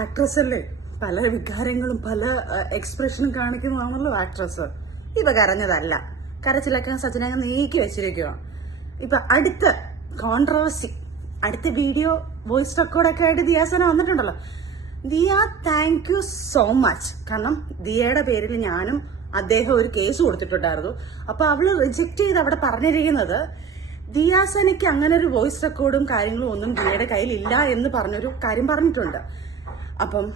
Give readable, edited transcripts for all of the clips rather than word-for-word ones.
Actress അല്ലേ, പല വികാരങ്ങളും പല എക്സ്പ്രഷനും കാണിക്കുന്നതാണല്ലോ ആക്ട്രസ്. ഇപ്പൊ കരഞ്ഞതല്ല, കരച്ചിലൊക്കെ സച്ചിനൊക്കെ നീക്കി വെച്ചിരിക്കുക. ഇപ്പൊ അടുത്ത കോൺട്രവേഴ്സി, അടുത്ത വീഡിയോ വോയിസ് റെക്കോർഡൊക്കെ ആയിട്ട് ദിയാസന വന്നിട്ടുണ്ടല്ലോ. Diya, thank you so much. കാരണം ദിയയുടെ പേരിൽ ഞാനും അദ്ദേഹം ഒരു കേസ് കൊടുത്തിട്ടുണ്ടായിരുന്നു. അപ്പൊ അവള് റിജക്ട് ചെയ്ത് അവിടെ പറഞ്ഞിരിക്കുന്നത് ദിയാസനയ്ക്ക് അങ്ങനെ ഒരു വോയിസ് റെക്കോർഡും കാര്യങ്ങളും ഒന്നും ദിയയുടെ കയ്യിൽ ഇല്ല എന്ന് പറഞ്ഞൊരു കാര്യം പറഞ്ഞിട്ടുണ്ട്. അപ്പം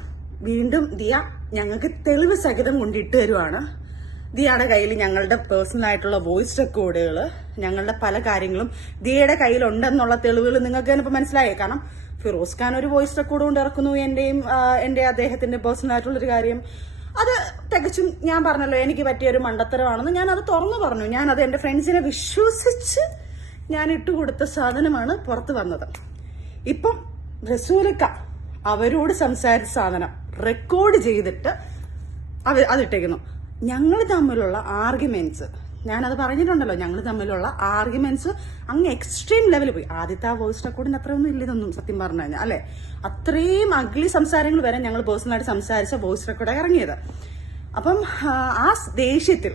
വീണ്ടും ദിയ ഞങ്ങൾക്ക് തെളിവ് സഹിതം കൊണ്ടിട്ട് തരുവാണ്. ദിയയുടെ കയ്യിൽ ഞങ്ങളുടെ പേഴ്സണൽ ആയിട്ടുള്ള വോയിസ് റെക്കോർഡുകൾ, ഞങ്ങളുടെ പല കാര്യങ്ങളും ദിയയുടെ കയ്യിലുണ്ടെന്നുള്ള തെളിവുകൾ നിങ്ങൾക്ക് തന്നെ ഇപ്പൊ മനസ്സിലായേ. കാരണം ഫിറോസ് ഖാൻ ഒരു വോയിസ് റെക്കോർഡ് കൊണ്ട് ഇറക്കുന്നു, എന്റെ അദ്ദേഹത്തിന്റെ പേഴ്സണൽ ആയിട്ടുള്ളൊരു കാര്യം. അത് തികച്ചും ഞാൻ പറഞ്ഞല്ലോ എനിക്ക് പറ്റിയൊരു മണ്ടത്തരമാണെന്ന് ഞാൻ അത് തുറന്നു പറഞ്ഞു. ഞാൻ അത് എന്റെ ഫ്രണ്ട്സിനെ വിശ്വസിച്ച് ഞാൻ ഇട്ടുകൊടുത്ത സാധനമാണ് പുറത്ത് വന്നത്. ഇപ്പം റസൂലക്ക അവരോട് സംസാരിച്ച സാധനം റെക്കോർഡ് ചെയ്തിട്ട് അതിട്ടേക്കുന്നു. ഞങ്ങൾ തമ്മിലുള്ള ആർഗ്യുമെന്റ്സ്, ഞാനത് പറഞ്ഞിട്ടുണ്ടല്ലോ, ഞങ്ങൾ തമ്മിലുള്ള ആർഗ്യുമെന്റ്സ് അങ്ങ് എക്സ്ട്രീം ലെവലിൽ പോയി. ആദ്യത്തെ ആ വോയിസ് റെക്കോർഡിന് അത്രയൊന്നും ഇല്ലതൊന്നും സത്യം പറഞ്ഞു കഴിഞ്ഞാൽ, അല്ലെ? അത്രയും അഗ്ലി സംസാരങ്ങൾ വരെ ഞങ്ങൾ പേഴ്സണലായിട്ട് സംസാരിച്ച വോയിസ് റെക്കോർഡാണ് ഇറങ്ങിയത്. അപ്പം ആ ദേഷ്യത്തിൽ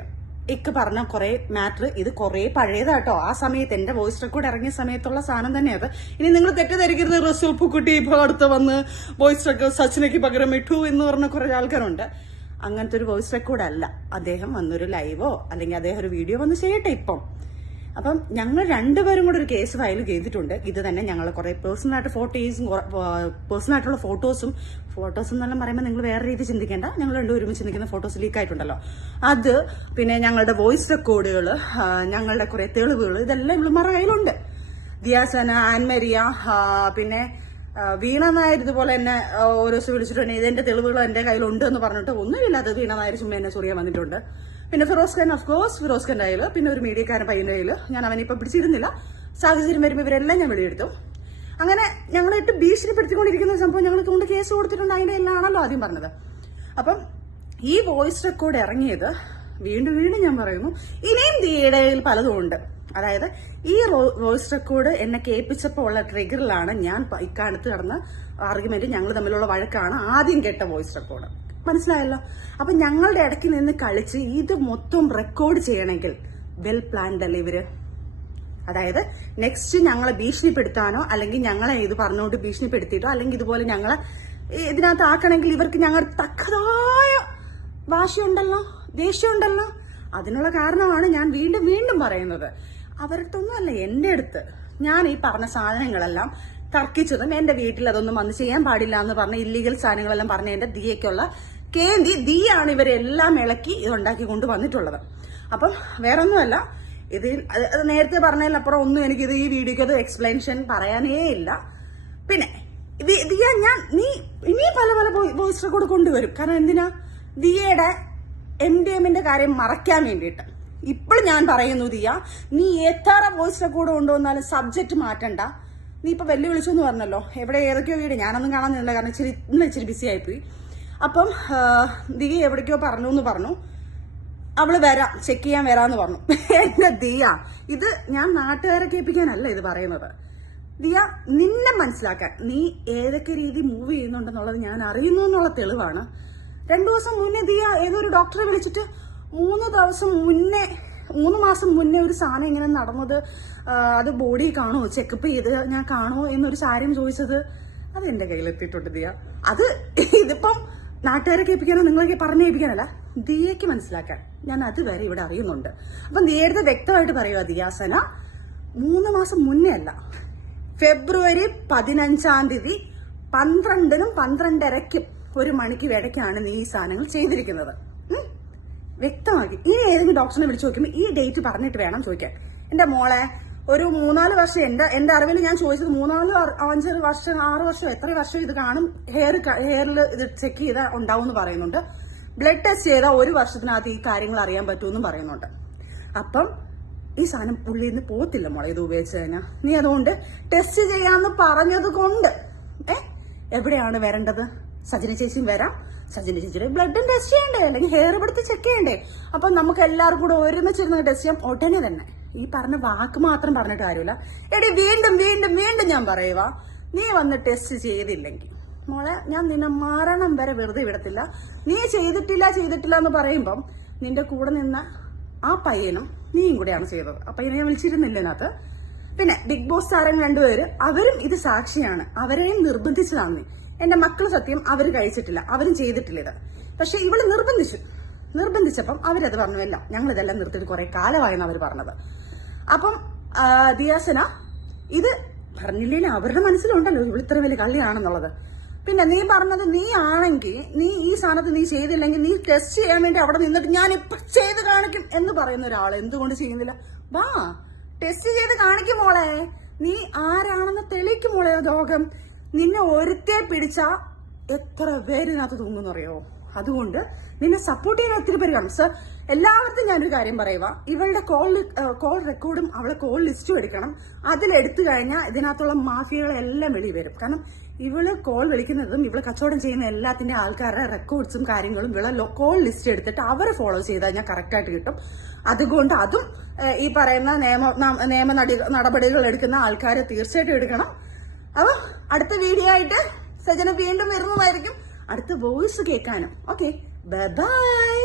ഇക്ക് പറഞ്ഞ കുറെ മാറ്റർ, ഇത് കുറെ പഴയതാട്ടോ. ആ സമയത്ത് എന്റെ വോയിസ് റെക്കോർഡ് ഇറങ്ങിയ സമയത്തുള്ള സാധനം തന്നെയത്. ഇനി നിങ്ങൾ തെറ്റിദ്ധരിക്കരുത്, റസൂൽ പൂക്കുട്ടി ഇപ്പൊ അടുത്ത് വന്ന് വോയിസ് റെക്കോർഡ് സച്ചിനയ്ക്ക് പകരം ഇട്ടു എന്ന് പറഞ്ഞ കുറെ ആൾക്കാരുണ്ട്. അങ്ങനത്തെ ഒരു വോയിസ് റെക്കോർഡ് അല്ല. അദ്ദേഹം വന്നൊരു ലൈവോ അല്ലെങ്കിൽ അദ്ദേഹം ഒരു വീഡിയോ വന്ന് ചെയ്യട്ടെ ഇപ്പം. അപ്പം ഞങ്ങൾ രണ്ടുപേരും കൂടെ ഒരു കേസ് ഫയൽ ചെയ്തിട്ടുണ്ട്. ഇത് തന്നെ ഞങ്ങൾ കുറെ പേഴ്സണലായിട്ട് പേഴ്സണലായിട്ടുള്ള ഫോട്ടോസും എന്നെല്ലാം പറയുമ്പോൾ നിങ്ങൾ വേറെ രീതി ചിന്തിക്കേണ്ട. ഞങ്ങൾ രണ്ടും ഒരുമിച്ച് നിൽക്കുന്ന ഫോട്ടോസ് ലീക്ക് ആയിട്ടുണ്ടല്ലോ, അത് പിന്നെ ഞങ്ങളുടെ വോയിസ് റെക്കോർഡുകൾ, ഞങ്ങളുടെ കുറെ തെളിവുകൾ, ഇതെല്ലാം ഇവളുമാരുടെ കയ്യിലുണ്ട്. ദിയാസന, ആൻമരിയ, പിന്നെ വീണ നായർ ഇതുപോലെ എന്നെ ഓരോ ദിവസം വിളിച്ചിട്ടുണ്ട്. ഇതെന്റെ തെളിവുകൾ എന്റെ കയ്യിലുണ്ട് എന്ന് പറഞ്ഞിട്ട് ഒന്നുമില്ലാതെ വീണ നായർ ചുമ്മാ എന്നെ ചൊറിയാൻ വന്നിട്ടുണ്ട്. പിന്നെ ഫിറോസ് ഖാൻ, ഓഫ്കോഴ്സ് ഫിറോസ് ഖാന്റെ കയ്യിൽ, പിന്നെ ഒരു മീഡിയക്കാരൻ പയ്യന്റെ കയ്യിൽ. ഞാൻ അവനെ ഇപ്പൊ പിടിച്ചിരുന്നില്ല, സാഹചര്യം വരുമ്പോൾ ഇവരെല്ലാം ഞാൻ വെളിയെടുത്തു. അങ്ങനെ ഞങ്ങളിട്ട് ഭീഷണിപ്പെടുത്തിക്കൊണ്ടിരിക്കുന്ന സംഭവം ഞങ്ങൾ കൊണ്ട് കേസ് കൊടുത്തിട്ടുണ്ട്. അതിന്റെ എല്ലാം ആണല്ലോ ആദ്യം പറഞ്ഞത്. അപ്പം ഈ വോയിസ് റെക്കോർഡ് ഇറങ്ങിയത് വീണ്ടും ഞാൻ പറയുന്നു, ഇനിയും ദിയയുടെ പലതും ഉണ്ട്. അതായത് ഈ വോയിസ് റെക്കോർഡ് എന്നെ കേൾപ്പിച്ചപ്പോൾ ഉള്ള ട്രിഗറിലാണ് ഞാൻ ഇക്കാലത്ത് നടന്ന ആർഗ്യുമെന്റ്, ഞങ്ങൾ തമ്മിലുള്ള വഴക്കാണ് ആദ്യം കേട്ട വോയിസ് റെക്കോർഡ്. മനസ്സിലായല്ലോ? അപ്പൊ ഞങ്ങളുടെ ഇടയ്ക്ക് നിന്ന് കളിച്ച് ഇത് മൊത്തം റെക്കോർഡ് ചെയ്യണമെങ്കിൽ വെൽ പ്ലാൻഡ് അല്ലേ ഇവര്? അതായത് നെക്സ്റ്റ് ഞങ്ങളെ ഭീഷണിപ്പെടുത്താനോ അല്ലെങ്കിൽ ഞങ്ങളെ ഇത് പറഞ്ഞുകൊണ്ട് ഭീഷണിപ്പെടുത്തിയിട്ടോ അല്ലെങ്കിൽ ഇതുപോലെ ഞങ്ങളെ ഇതിനകത്ത് ആക്കണമെങ്കിൽ ഇവർക്ക് ഞങ്ങളുടെ തക്കതായ വാശിയുണ്ടല്ലോ, ദേഷ്യമുണ്ടല്ലോ. അതിനുള്ള കാരണമാണ് ഞാൻ വീണ്ടും പറയുന്നത്. അവരടുത്തൊന്നും അല്ല, എന്റെ അടുത്ത് ഞാൻ ഈ പറഞ്ഞ സാധനങ്ങളെല്ലാം തർക്കിച്ചതും എന്റെ വീട്ടിൽ അതൊന്നും വന്ന് ചെയ്യാൻ പാടില്ല എന്ന് പറഞ്ഞ ഇല്ലീഗൽ സാധനങ്ങളെല്ലാം പറഞ്ഞ എന്റെ ദിയയ്ക്കുള്ള കേന്ദ്രി ദിയാണ് ഇവരെല്ലാം ഇളക്കി ഇതുണ്ടാക്കി കൊണ്ടുവന്നിട്ടുള്ളത്. അപ്പം വേറൊന്നുമല്ല, ഇത് നേരത്തെ പറഞ്ഞതിലപ്പുറം ഒന്നും എനിക്കിത് ഈ വീഡിയോക്ക് അത് എക്സ്പ്ലനേഷൻ പറയാനേ ഇല്ല. പിന്നെ ദിയ, നീ ഇനി പല വോയിസ് റെക്കോർഡ് കൊണ്ടുവരും. കാരണം എന്തിനാ? ദിയയുടെ MDMന്റെ കാര്യം മറയ്ക്കാൻ വേണ്ടിയിട്ട്. ഇപ്പോഴും ഞാൻ പറയുന്നു ദിയ, നീ എത്ര വോയിസ് റെക്കോർഡ് കൊണ്ടുവന്നാലും സബ്ജക്ട് മാറ്റണ്ട. നീ ഇപ്പൊ വെല്ലുവിളിച്ചെന്ന് പറഞ്ഞല്ലോ, ഏതൊക്കെയോ വീഡിയോ ഞാനൊന്നും കാണാനില്ല, കാരണം ഇച്ചിരി ബിസി ആയിപ്പോയി. അപ്പം ദിയ എവിടേക്കോ പറഞ്ഞു, അവള് വരാം, ചെക്ക് ചെയ്യാൻ വരാന്ന് പറഞ്ഞു. എന്റെ ദിയ, ഇത് ഞാൻ നാട്ടുകാരെ കേൾപ്പിക്കാനല്ല ഇത് പറയുന്നത്. ദിയ, നിന്നെ മനസ്സിലാക്കാൻ, നീ ഏതൊക്കെ രീതി മൂവ് ചെയ്യുന്നുണ്ടെന്നുള്ളത് ഞാൻ അറിയുന്നു എന്നുള്ള തെളിവാണ്. 2 ദിവസം മുന്നേ ദിയ ഏതൊരു ഡോക്ടറെ വിളിച്ചിട്ട് 3 മാസം മുന്നേ ഒരു സാധനം ഇങ്ങനെ നടന്നത്, അത് ബോഡി കാണുമോ, ചെക്കപ്പ് ചെയ്ത് ഞാൻ കാണുമോ എന്നൊരു കാര്യം ചോദിച്ചത്, അത് എന്റെ കയ്യിലെത്തിയിട്ടുണ്ട് ദിയ. അത് ഇതിപ്പം നാട്ടുകാരെ കേൾപ്പിക്കാനോ നിങ്ങളൊക്കെ പറഞ്ഞു കേൾപ്പിക്കാനല്ല, ദിയയ്ക്ക് മനസ്സിലാക്കാൻ ഞാൻ അതുവരെ ഇവിടെ അറിയുന്നുണ്ട്. അപ്പം ദിയയുടെ വ്യക്തമായിട്ട് പറയുക, ദിയാസന 3 മാസം മുന്നേ അല്ല, ഫെബ്രുവരി 15-ാം തീയതി 12-നും 12:30-ക്കും 1 മണിക്ക് ഇടയ്ക്കാണ് നീ ഈ സാധനങ്ങൾ ചെയ്തിരിക്കുന്നത്. വ്യക്തമാക്കി. ഇനി ഏതെങ്കിലും ഡോക്ടറിനെ വിളിച്ചു നോക്കുമ്പോൾ ഈ ഡേറ്റ് പറഞ്ഞിട്ട് വേണം ചോദിക്കാൻ. എന്റെ മോളെ, ഒരു 3-4 വർഷം എന്റെ അറിവിൽ ഞാൻ ചോദിച്ചത് 3-5 വർഷം 6 വർഷം എത്ര വർഷം ഇത് കാണും, ഹെയറിൽ ഇത് ചെക്ക് ചെയ്താൽ ഉണ്ടാവും എന്ന് പറയുന്നുണ്ട്. ബ്ലഡ് ടെസ്റ്റ് ചെയ്താൽ 1 വർഷത്തിനകത്ത് ഈ കാര്യങ്ങൾ അറിയാൻ പറ്റുമെന്നും പറയുന്നുണ്ട്. അപ്പം ഈ സാധനം പുള്ളിയിൽ നിന്ന് പോത്തില്ല മോളെ, ഇത് ഉപയോഗിച്ച് കഴിഞ്ഞാൽ. നീ അതുകൊണ്ട് ടെസ്റ്റ് ചെയ്യാന്ന് പറഞ്ഞത് കൊണ്ട് എവിടെയാണ് വരേണ്ടത്? സജിന ചേച്ചിയും വരാം, സജിന ചേച്ചിയുടെ ബ്ലഡും ടെസ്റ്റ് ചെയ്യണ്ടേ, അല്ലെങ്കിൽ ഹെയർ എടുത്ത് ചെക്ക് ചെയ്യണ്ടേ? അപ്പൊ നമുക്ക് എല്ലാവർക്കും കൂടെ ഒരുമിച്ചിരുന്ന് ടെസ്റ്റ് ചെയ്യാം ഉടനെ തന്നെ. ഈ പറഞ്ഞ വാക്ക് മാത്രം പറഞ്ഞിട്ട് കാര്യമില്ല. എടി വീണ്ടും ഞാൻ പറയുക, നീ വന്ന് ടെസ്റ്റ് ചെയ്തില്ലെങ്കിൽ മോളെ ഞാൻ നിന്നെ മരണം വരെ വെറുതെ വിടത്തില്ല. നീ ചെയ്തിട്ടില്ല എന്ന് പറയുമ്പം നിന്റെ കൂടെ നിന്ന ആ പയ്യനും നീയും കൂടെയാണ് ചെയ്തത്. ആ പയ്യനെ ഞാൻ വിളിച്ചിരുന്നില്ല ഇതിനകത്ത്. പിന്നെ ബിഗ് ബോസ് താരങ്ങൾ രണ്ടുപേര് അവരും ഇത് സാക്ഷിയാണ്. അവരെയും നിർബന്ധിച്ചതാണ് നീ. എന്റെ മക്കൾ സത്യം അവർ കഴിച്ചിട്ടില്ല, അവരും ചെയ്തിട്ടില്ല ഇത്. പക്ഷെ ഇവള് നിർബന്ധിച്ചപ്പം അവരത് പറഞ്ഞല്ല, ഞങ്ങൾ ഇതെല്ലാം നിർത്തിയിട്ട് കുറെ കാലമായെന്ന് അവർ പറഞ്ഞത്. അപ്പം ദിയാസന ഇത് പറഞ്ഞില്ലേ, അവരുടെ മനസ്സിലുണ്ടല്ലോ ഇവൾ ഇത്ര വലിയ കള്ളിയാണെന്നുള്ളത്. പിന്നെ നീ പറഞ്ഞത് നീ ആണെങ്കിൽ നീ ഈ സ്ഥാനത്ത് നീ ചെയ്തില്ലെങ്കിൽ നീ ടെസ്റ്റ് ചെയ്യാൻ വേണ്ടി അവിടെ നിന്നിട്ട് ഞാൻ ഇപ്പൊ ചെയ്ത് കാണിക്കും എന്ന് പറയുന്ന ഒരാൾ എന്തുകൊണ്ട് ചെയ്യുന്നില്ല? വാ ടെസ്റ്റ് ചെയ്ത് കാണിക്കും മോളെ, നീ ആരാണെന്ന് തെളിയിക്കും മോളെ. ലോകം നിന്നെ ഒരുത്തെ പിടിച്ചാ എത്ര പേരിനകത്ത് തൂങ്ങുന്നറിയോ? അതുകൊണ്ട് നിന്നെ സപ്പോർട്ട് ചെയ്യാൻ ഒത്തിരി പേര് കാണും. സർ എല്ലാവർക്കും ഞാനൊരു കാര്യം പറയുക, ഇവളുടെ കോൾ റെക്കോർഡും അവളെ കോൾ ലിസ്റ്റും എടുക്കണം. അതിലെടുത്തു കഴിഞ്ഞാൽ ഇതിനകത്തുള്ള മാഫിയകളെല്ലാം വെളി വരും. കാരണം ഇവള് കോൾ വിളിക്കുന്നതും ഇവള് കച്ചവടം ചെയ്യുന്ന എല്ലാത്തിന്റെ ആൾക്കാരുടെ റെക്കോർഡ്സും കാര്യങ്ങളും ഇവളെ കോൾ ലിസ്റ്റ് എടുത്തിട്ട് അവരെ ഫോളോ ചെയ്താൽ ഞാൻ കറക്റ്റായിട്ട് കിട്ടും. അതുകൊണ്ട് അതും ഈ പറയുന്ന നിയമ നടപടികൾ എടുക്കുന്ന ആൾക്കാരെ തീർച്ചയായിട്ടും എടുക്കണം. അപ്പൊ അടുത്ത വീഡിയോ ആയിട്ട് സജന വീണ്ടും വരുന്നതായിരിക്കും, അടുത്ത വോയിസ് കേൾക്കാനും. Okay, bye bye.